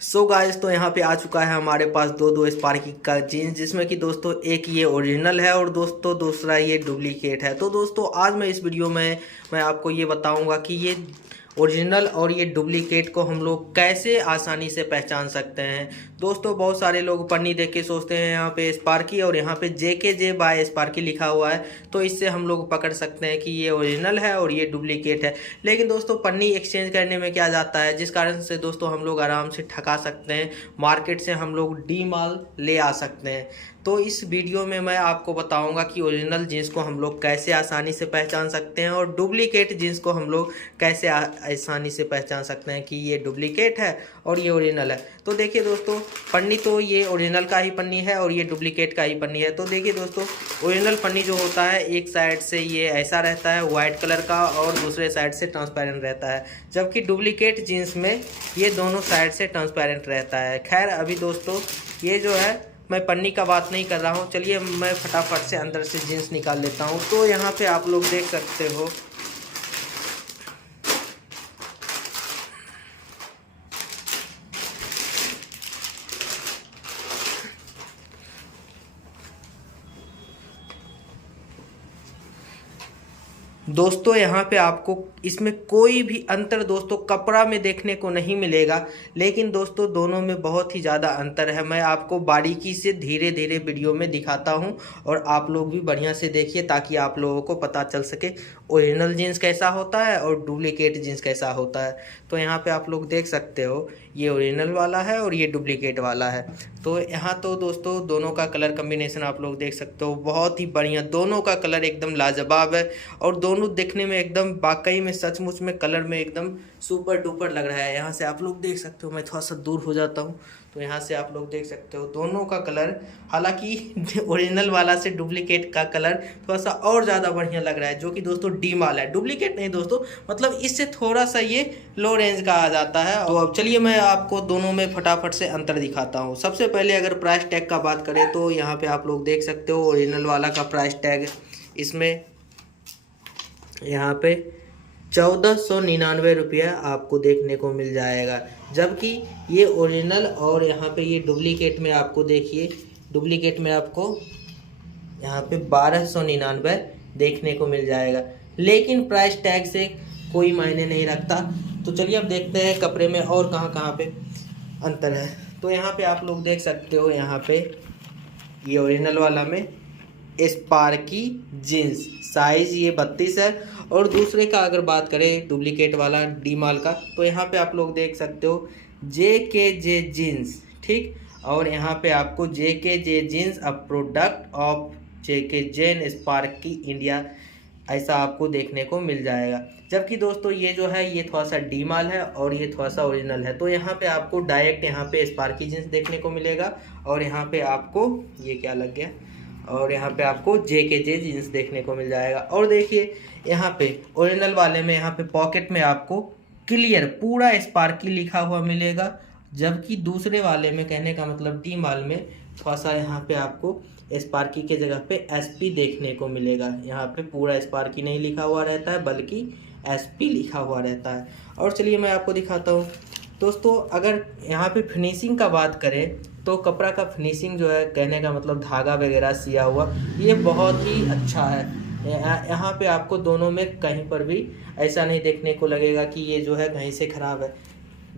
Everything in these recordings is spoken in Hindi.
सो गाइस, तो यहाँ पे आ चुका है हमारे पास दो दो स्पार्की का जीन्स, जिसमें कि दोस्तों एक ये ओरिजिनल है और दोस्तों दूसरा ये डुप्लीकेट है। तो दोस्तों आज मैं इस वीडियो में मैं आपको ये बताऊंगा कि ये ओरिजिनल और ये डुप्लीकेट को हम लोग कैसे आसानी से पहचान सकते हैं। दोस्तों बहुत सारे लोग पन्नी देख के सोचते हैं यहाँ पे स्पार्की और यहाँ पे JKJ बाय स्पार्की लिखा हुआ है, तो इससे हम लोग पकड़ सकते हैं कि ये ओरिजिनल है और ये डुप्लीकेट है। लेकिन दोस्तों पन्नी एक्सचेंज करने में क्या जाता है, जिस कारण से दोस्तों हम लोग आराम से ठगा सकते हैं, मार्केट से हम लोग डी माल ले आ सकते हैं। तो इस वीडियो में मैं आपको बताऊंगा कि ओरिजिनल जीन्स को हम लोग कैसे आसानी से पहचान सकते हैं और डुप्लीकेट जीन्स को हम लोग कैसे आसानी से पहचान सकते हैं कि ये डुप्लीकेट है और ये ओरिजिनल है। तो देखिए दोस्तों, पन्नी तो ये ओरिजिनल का ही पन्नी है और ये डुप्लीकेट का ही पन्नी है। तो देखिए दोस्तों, ओरिजिनल पन्नी जो होता है एक साइड से ये ऐसा रहता है वाइट कलर का और दूसरे साइड से ट्रांसपेरेंट रहता है, जबकि डुप्लीकेट जीन्स में ये दोनों साइड से ट्रांसपेरेंट रहता है। खैर अभी दोस्तों ये जो है, मैं पन्नी का बात नहीं कर रहा हूँ, चलिए मैं फटाफट से अंदर से जीन्स निकाल लेता हूँ। तो यहाँ पे आप लोग देख सकते हो दोस्तों, यहाँ पे आपको इसमें कोई भी अंतर दोस्तों कपड़ा में देखने को नहीं मिलेगा, लेकिन दोस्तों दोनों में बहुत ही ज़्यादा अंतर है। मैं आपको बारीकी से धीरे धीरे वीडियो में दिखाता हूँ और आप लोग भी बढ़िया से देखिए ताकि आप लोगों को पता चल सके ओरिजिनल जीन्स कैसा होता है और डुप्लीकेट जीन्स कैसा होता है। तो यहाँ पे आप लोग देख सकते हो ये ओरिजिनल वाला है और ये डुप्लीकेट वाला है। तो यहाँ तो दोस्तों दोनों का कलर कम्बिनेशन आप लोग देख सकते हो, बहुत ही बढ़िया, दोनों का कलर एकदम लाजवाब है और दोनों देखने में एकदम वाकई में सचमुच में कलर में एकदम सुपर डुपर लग रहा है। यहाँ से आप लोग देख सकते हो, मैं थोड़ा सा दूर हो जाता हूँ तो यहाँ से आप लोग देख सकते हो दोनों का कलर, हालांकि ओरिजिनल वाला से डुप्लीकेट का कलर थोड़ा सा और ज़्यादा बढ़िया लग रहा है, जो कि दोस्तों डी माल है, डुप्लीकेट नहीं दोस्तों, मतलब इससे थोड़ा सा ये लो रेंज का आ जाता है। तो अब चलिए मैं आपको दोनों में फटाफट से अंतर दिखाता हूँ। सबसे पहले अगर प्राइस टैग का बात करें तो यहाँ पे आप लोग देख सकते हो ओरिजिनल वाला का प्राइस टैग इसमें यहाँ पे 1499 रुपया आपको देखने को मिल जाएगा, जबकि ये ओरिजिनल और यहाँ पे ये डुप्लीकेट में आपको देखिए, डुप्लीकेट में आपको यहाँ पे 1299 देखने को मिल जाएगा। लेकिन प्राइस टैग से कोई मायने नहीं रखता। तो चलिए अब देखते हैं कपड़े में और कहाँ कहाँ पे अंतर है। तो यहाँ पे आप लोग देख सकते हो, यहाँ पे ये ओरिजिनल वाला में स्पार्की जीन्स साइज ये 32 है और दूसरे का अगर बात करें डुप्लीकेट वाला डी माल का, तो यहाँ पे आप लोग देख सकते हो JKJ जीन्स, ठीक, और यहाँ पे आपको JKJ jeans a product of JKJ Sparky India, ऐसा आपको देखने को मिल जाएगा। जबकि दोस्तों ये जो है ये थोड़ा सा डी माल है और ये थोड़ा सा ओरिजिनल है। तो यहाँ पे आपको डायरेक्ट यहाँ पे स्पार्की जीन्स देखने को मिलेगा और यहाँ पे आपको ये क्या लग गया, और यहाँ पे आपको JKJ जीन्स देखने को मिल जाएगा। और देखिए यहाँ पे ओरिजिनल वाले में यहाँ पे पॉकेट में आपको क्लियर पूरा स्पार्की लिखा हुआ मिलेगा, जबकि दूसरे वाले में, कहने का मतलब डी माल में, थोड़ा सा यहाँ पे आपको स्पार्की के जगह पे SP देखने को मिलेगा। यहाँ पे पूरा स्पार्की नहीं लिखा हुआ रहता है बल्कि SP लिखा हुआ रहता है। और चलिए मैं आपको दिखाता हूँ दोस्तों, अगर यहाँ पे फिनिशिंग का बात करें तो कपड़ा का फिनिशिंग जो है, कहने का मतलब धागा वगैरह सिया हुआ, ये बहुत ही अच्छा है। यहाँ पे आपको दोनों में कहीं पर भी ऐसा नहीं देखने को लगेगा कि ये जो है कहीं से ख़राब है,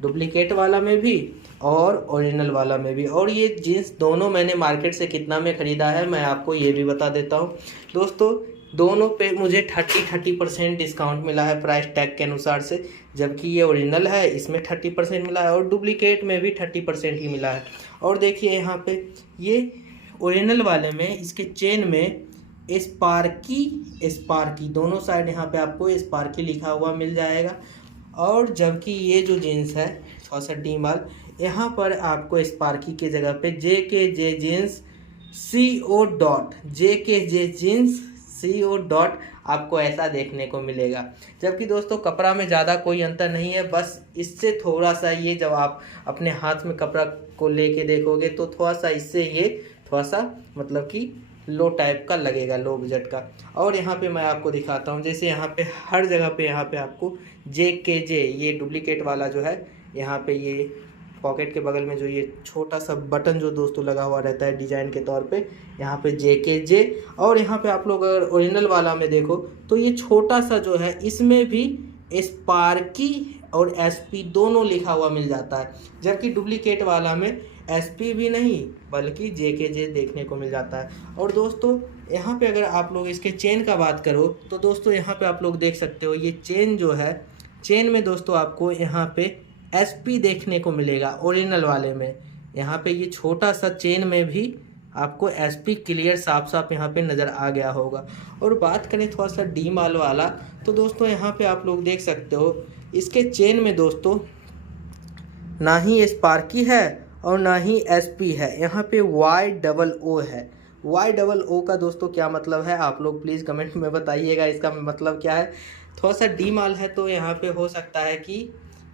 डुप्लीकेट वाला में भी और ओरिजिनल वाला में भी। और ये जीन्स दोनों मैंने मार्केट से कितना में ख़रीदा है मैं आपको ये भी बता देता हूँ दोस्तों। दोनों पे मुझे 30% डिस्काउंट मिला है प्राइस टैग के अनुसार से, जबकि ये ओरिजिनल है इसमें 30% मिला है और डुप्लीकेट में भी 30% ही मिला है। और देखिए यहाँ पे ये ओरिजिनल वाले में इसके चेन में स्पार्की दोनों साइड यहाँ पे आपको स्पार्की लिखा हुआ मिल जाएगा। और जबकि ये जो जीन्स है थोड़ा सा डी माल, यहाँ पर आपको स्पार्की के जगह पे JKJ jeans JKJ jeans CO. आपको ऐसा देखने को मिलेगा। जबकि दोस्तों कपड़ा में ज़्यादा कोई अंतर नहीं है, बस इससे थोड़ा सा ये, जब आप अपने हाथ में कपड़ा को लेके देखोगे तो थोड़ा सा इससे ये थोड़ा सा मतलब कि लो टाइप का लगेगा, लो बजट का। और यहाँ पे मैं आपको दिखाता हूँ, जैसे यहाँ पे हर जगह पे यहाँ पे आपको JKJ ये डुप्लीकेट वाला जो है यहाँ पे ये पॉकेट के बगल में जो ये छोटा सा बटन जो दोस्तों लगा हुआ रहता है डिजाइन के तौर पे, यहाँ पे JKJ। और यहाँ पे आप लोग अगर ओरिजिनल वाला में देखो तो ये छोटा सा जो है इसमें भी स्पार्की और SP दोनों लिखा हुआ मिल जाता है, जबकि डुप्लीकेट वाला में SP भी नहीं बल्कि JKJ देखने को मिल जाता है। और दोस्तों यहाँ पे अगर आप लोग इसके चेन का बात करो तो दोस्तों यहाँ पे आप लोग देख सकते हो ये चेन जो है, चेन में दोस्तों आपको यहाँ पे SP देखने को मिलेगा ओरिजिनल वाले में। यहाँ पे ये छोटा सा चेन में भी आपको SP क्लियर साफ साफ यहाँ पे नज़र आ गया होगा। और बात करें थोड़ा सा डी माल वाला तो दोस्तों यहाँ पे आप लोग देख सकते हो इसके चेन में दोस्तों ना ही स्पार्की है और ना ही SP है, यहाँ पे YOO है। YOO का दोस्तों क्या मतलब है आप लोग प्लीज़ कमेंट में बताइएगा, इसका मतलब क्या है। थोड़ा सा डी माल है तो यहाँ पे हो सकता है कि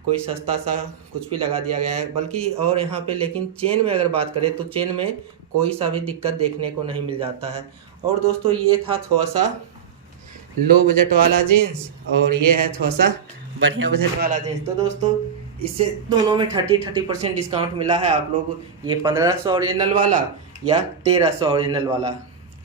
कोई सस्ता सा कुछ भी लगा दिया गया है, बल्कि और यहाँ पे लेकिन चेन में अगर बात करें तो चेन में कोई सा भी दिक्कत देखने को नहीं मिल जाता है। और दोस्तों ये था थोड़ा सा लो बजट वाला जीन्स और ये है थोड़ा सा बढ़िया बजट वाला जीन्स। तो दोस्तों इससे दोनों में 30% डिस्काउंट मिला है आप लोग, ये 1500 ओरिजिनल वाला या 1300 ओरिजिनल वाला,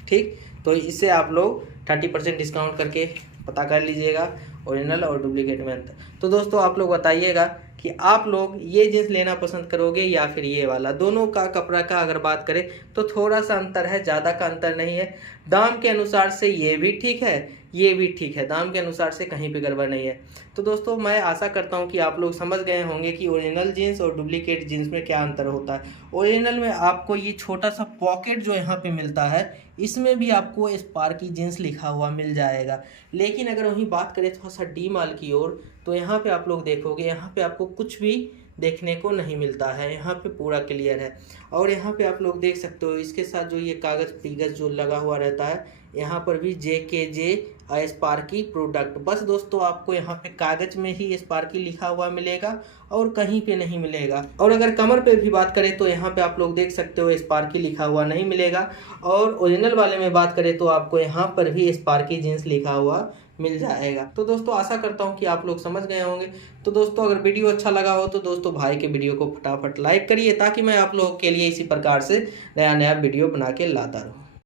ठीक। तो इससे आप लोग 30% डिस्काउंट करके पता कर लीजिएगा ओरिजिनल और डुप्लीकेट में अंतर। तो दोस्तों आप लोग बताइएगा कि आप लोग ये जीन्स लेना पसंद करोगे या फिर ये वाला। दोनों का कपड़ा का अगर बात करें तो थोड़ा सा अंतर है, ज़्यादा का अंतर नहीं है। दाम के अनुसार से ये भी ठीक है ये भी ठीक है, दाम के अनुसार से कहीं पे गड़बड़ नहीं है। तो दोस्तों मैं आशा करता हूँ कि आप लोग समझ गए होंगे कि ओरिजिनल जीन्स और डुप्लीकेट जीन्स में क्या अंतर होता है। ओरिजिनल में आपको ये छोटा सा पॉकेट जो यहाँ पे मिलता है इसमें भी आपको स्पार्की जीन्स लिखा हुआ मिल जाएगा। लेकिन अगर वहीं बात करें थोड़ा सा डी माल की ओर तो यहाँ पे आप लोग देखोगे यहाँ पे आपको कुछ भी देखने को नहीं मिलता है, यहाँ पे पूरा क्लियर है। और यहाँ पे आप लोग देख सकते हो इसके साथ जो ये कागज़ पीगज जो लगा हुआ रहता है यहाँ पर भी JKJ स्पार्की प्रोडक्ट। बस दोस्तों आपको यहाँ पे कागज में ही स्पार्की लिखा हुआ मिलेगा और कहीं पे नहीं मिलेगा। और अगर कमर पे भी बात करें तो यहाँ पे आप लोग देख सकते हो स्पार्की लिखा हुआ नहीं मिलेगा। और ओरिजिनल वाले में बात करें तो आपको यहाँ पर भी स्पार्की जीन्स लिखा हुआ मिल जाएगा। तो दोस्तों आशा करता हूँ कि आप लोग समझ गए होंगे। तो दोस्तों अगर वीडियो अच्छा लगा हो तो दोस्तों भाई के वीडियो को फटाफट लाइक करिए ताकि मैं आप लोगों के लिए इसी प्रकार से नया वीडियो बना के लाता रहूँ।